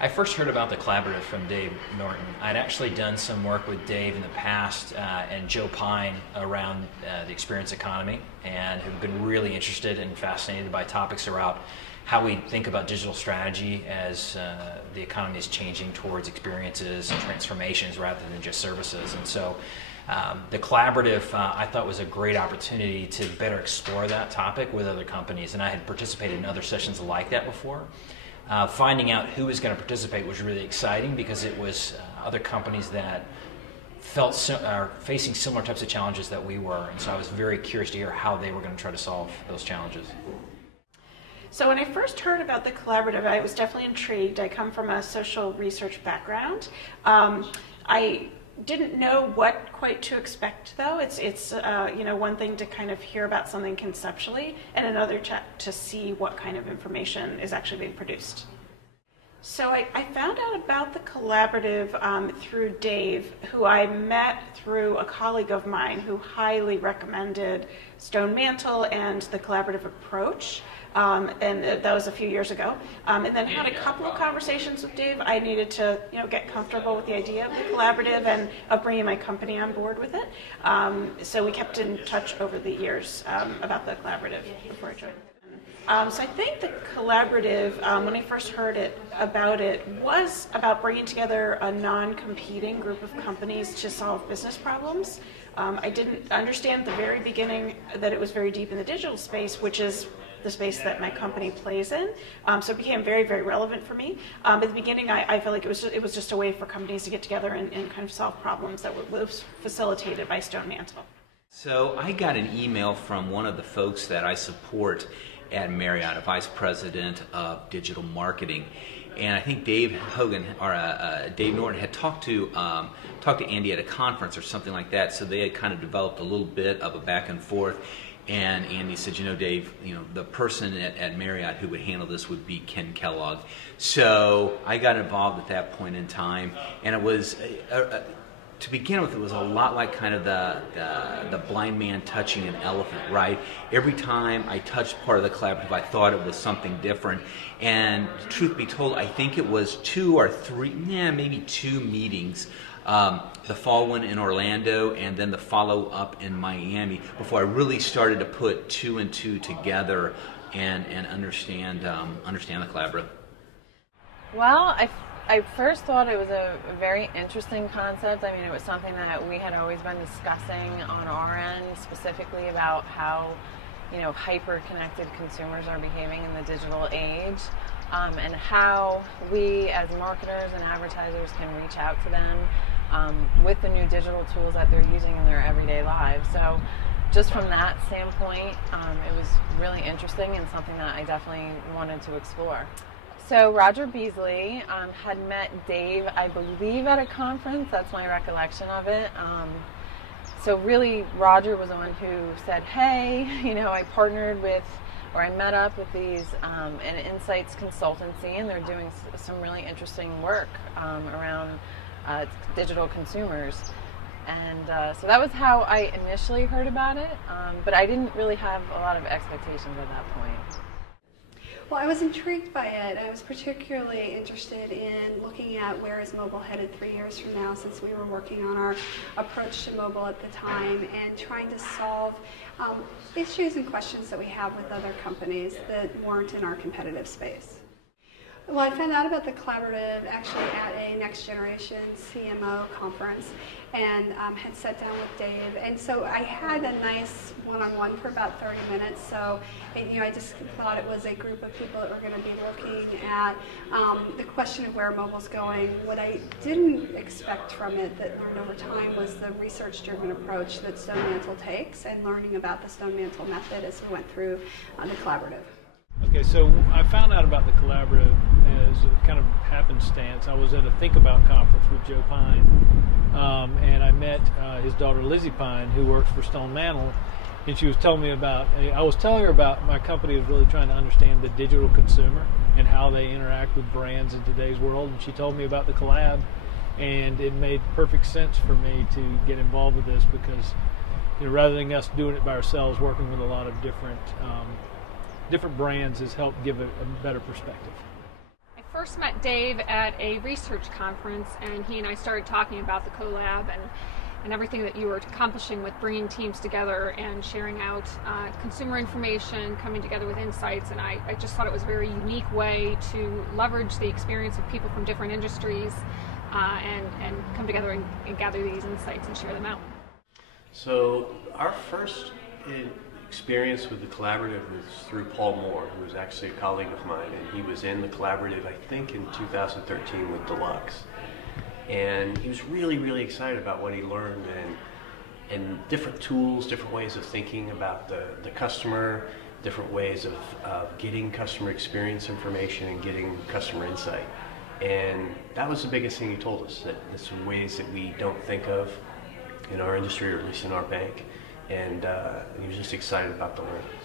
I first heard about the collaborative from Dave Norton. I'd actually done some work with Dave in the past and Joe Pine around the experience economy, and have been really interested and fascinated by topics around how we think about digital strategy as the economy is changing towards experiences and transformations rather than just services. And so the collaborative I thought was a great opportunity to better explore that topic with other companies, and I had participated in other sessions like that before. Finding out who was going to participate was really exciting because it was other companies that are facing similar types of challenges that we were, and so I was very curious to hear how they were going to try to solve those challenges. So when I first heard about the collaborative, I was definitely intrigued. I come from a social research background. I didn't know what quite to expect, though. It's one thing to kind of hear about something conceptually, and another to see what kind of information is actually being produced. So I found out about the collaborative through Dave, who I met through a colleague of mine who highly recommended Stone Mantle and the collaborative approach. And that was a few years ago. And then had a couple of conversations with Dave. I needed to, get comfortable with the idea of the collaborative and of bringing my company on board with it. So we kept in touch over the years about the collaborative before I joined. So I think the collaborative, when I first heard about it, was about bringing together a non-competing group of companies to solve business problems. I didn't understand at the very beginning that it was very deep in the digital space, which is the space that my company plays in. So it became very, very relevant for me. At the beginning, I felt like it was just a way for companies to get together and kind of solve problems that was facilitated by Stone Mantle. So I got an email from one of the folks that I support at Marriott, a vice president of digital marketing. And I think Dave Hogan or Dave Norton had talked to Andy at a conference or something like that. So they had kind of developed a little bit of a back and forth. And Andy said, Dave, the person at Marriott who would handle this would be Ken Kellogg. So I got involved at that point in time, and it was, to begin with, it was a lot like kind of the blind man touching an elephant, right? Every time I touched part of the collaborative, I thought it was something different. And truth be told, I think it was maybe two meetings. The fall one in Orlando and then the follow-up in Miami before I really started to put two and two together and understand the collaborative. Well, I first thought it was a very interesting concept. I mean, it was something that we had always been discussing on our end, specifically about how, hyper-connected consumers are behaving in the digital age, and how we as marketers and advertisers can reach out to them with the new digital tools that they're using in their everyday lives. So just from that standpoint, it was really interesting and something that I definitely wanted to explore. So Roger Beasley had met Dave, I believe, at a conference. That's my recollection of it. So really, Roger was the one who said, hey, I partnered with, or I met up with an insights consultancy, and they're doing some really interesting work around digital consumers. And so that was how I initially heard about it, but I didn't really have a lot of expectations at that point. Well, I was intrigued by it. I was particularly interested in looking at where is mobile headed 3 years from now, since we were working on our approach to mobile at the time and trying to solve issues and questions that we have with other companies that weren't in our competitive space. Well, I found out about the collaborative actually at a Next Generation CMO conference, and had sat down with Dave. And so I had a nice one-on-one for about 30 minutes. So, I just thought it was a group of people that were going to be looking at the question of where mobile's going. What I didn't expect from it, that learned over time, was the research-driven approach that Stone Mantle takes, and learning about the Stone Mantle method as we went through the collaborative. Okay, so I found out about the collaborative as a kind of happenstance. I was at a Think About conference with Joe Pine, and I met his daughter Lizzie Pine, who works for Stone Mantle, and she was telling me I was telling her about my company is really trying to understand the digital consumer and how they interact with brands in today's world, and she told me about the collab, and it made perfect sense for me to get involved with this because, rather than us doing it by ourselves, working with a lot of different brands has helped give a better perspective. I first met Dave at a research conference, and he and I started talking about the CoLab and everything that you were accomplishing with bringing teams together and sharing out consumer information, coming together with insights. And I just thought it was a very unique way to leverage the experience of people from different industries and come together and gather these insights and share them out. So our first experience with the collaborative was through Paul Moore, who was actually a colleague of mine, and he was in the collaborative, I think, in 2013 with Deluxe. And he was really, really excited about what he learned and different tools, different ways of thinking about the customer, different ways of getting customer experience information and getting customer insight. And that was the biggest thing he told us, that there's some ways that we don't think of in our industry, or at least in our bank. And he was just excited about the learnings.